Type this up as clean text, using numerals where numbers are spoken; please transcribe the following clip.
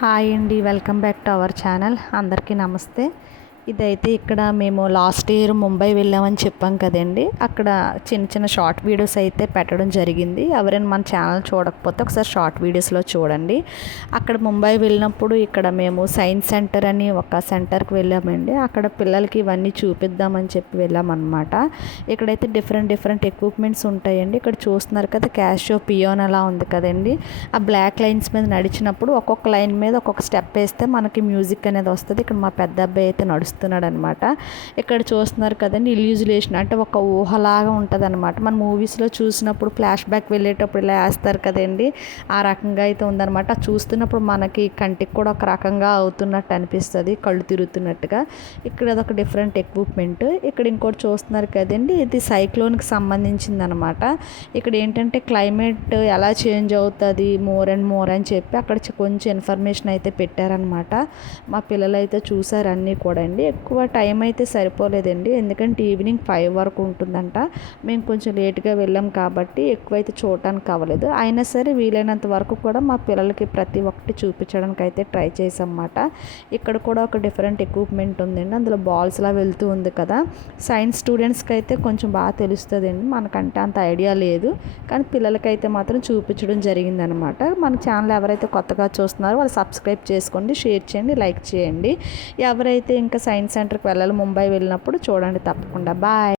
Hi అండి, welcome back to our channel. అందరికీ నమస్తే. ఇదైతే ఇక్కడ మేము లాస్ట్ ఇయర్ ముంబై వెళ్ళామని చెప్పాం కదండి. అక్కడ చిన్న చిన్న షార్ట్ వీడియోస్ అయితే పెట్టడం జరిగింది. ఎవరైనా మన ఛానల్ చూడకపోతే ఒకసారి షార్ట్ వీడియోస్లో చూడండి. అక్కడ ముంబై వెళ్ళినప్పుడు ఇక్కడ మేము సైన్స్ సెంటర్ అని ఒక సెంటర్కి వెళ్ళామండి. అక్కడ పిల్లలకి ఇవన్నీ చూపిద్దామని చెప్పి వెళ్ళామన్నమాట. ఇక్కడైతే డిఫరెంట్ ఎక్విప్మెంట్స్ ఉంటాయండి. ఇక్కడ చూస్తున్నారు కదా, క్యాషియో పియోన్ అలా ఉంది కదండి. ఆ బ్లాక్ లైన్స్ మీద నడిచినప్పుడు ఒక్కొక్క లైన్ మీద ఒక్కొక్క స్టెప్ వేస్తే మనకి మ్యూజిక్ అనేది వస్తుంది. ఇక్కడ మా పెద్ద అబ్బాయి అయితే నడుస్తున్నాడు అనమాట. ఇక్కడ చూస్తున్నారు కదండి, ఇల్యూజులేషన్ అంటే ఒక ఊహలాగా ఉంటుంది అనమాట. మన మూవీస్లో చూసినప్పుడు ఫ్లాష్ బ్యాక్ వెళ్ళేటప్పుడు ఇలా వేస్తారు కదండి, ఆ రకంగా అయితే ఉందన్నమాట. చూస్తున్నప్పుడు మనకి కంటికి కూడా ఒక రకంగా అవుతున్నట్టు అనిపిస్తుంది, కళ్ళు తిరుగుతున్నట్టుగా. ఇక్కడ అదొక డిఫరెంట్ ఎక్విప్మెంట్. ఇక్కడ ఇంకోటి చూస్తున్నారు కదండి, ఇది సైక్లోన్కి సంబంధించింది అనమాట. ఇక్కడ ఏంటంటే క్లైమేట్ ఎలా చేంజ్ అవుతుంది మోర్ అండ్ మోర్ అని చెప్పి అక్కడ కొంచెం ఇన్ఫర్మేషన్ అయితే పెట్టారనమాట. మా పిల్లలు అయితే చూసారు అన్నీ కూడా అండి. ఎక్కువ టైం అయితే సరిపోలేదండి, ఎందుకంటే ఈవినింగ్ 5 వరకు ఉంటుందంట. మేము కొంచెం లేట్గా వెళ్ళాం కాబట్టి ఎక్కువైతే చూడటానికి అవ్వలేదు. అయినా సరే వీలైనంత వరకు కూడా మా పిల్లలకి ప్రతి ఒక్కటి చూపించడానికి అయితే ట్రై చేసామన్నమాట. ఇక్కడ కూడా ఒక డిఫరెంట్ ఎక్విప్మెంట్ ఉందండి. అందులో బాల్స్లా వెళ్తూ ఉంది కదా. సైన్స్ స్టూడెంట్స్కి అయితే కొంచెం బాగా తెలుస్తుందండి, మనకంటే అంత ఐడియా లేదు. కానీ పిల్లలకైతే మాత్రం చూపించడం జరిగిందనమాట. మన ఛానల్ ఎవరైతే కొత్తగా చూస్తున్నారో వాళ్ళు సబ్స్క్రైబ్ చేసుకోండి, షేర్ చేయండి, లైక్ చేయండి. ఎవరైతే ఇంకా సైన్స్ సెంటర్కి వెళ్ళాలి ముంబై వెళ్ళినప్పుడు చూడండి తప్పకుండా. బాయ్.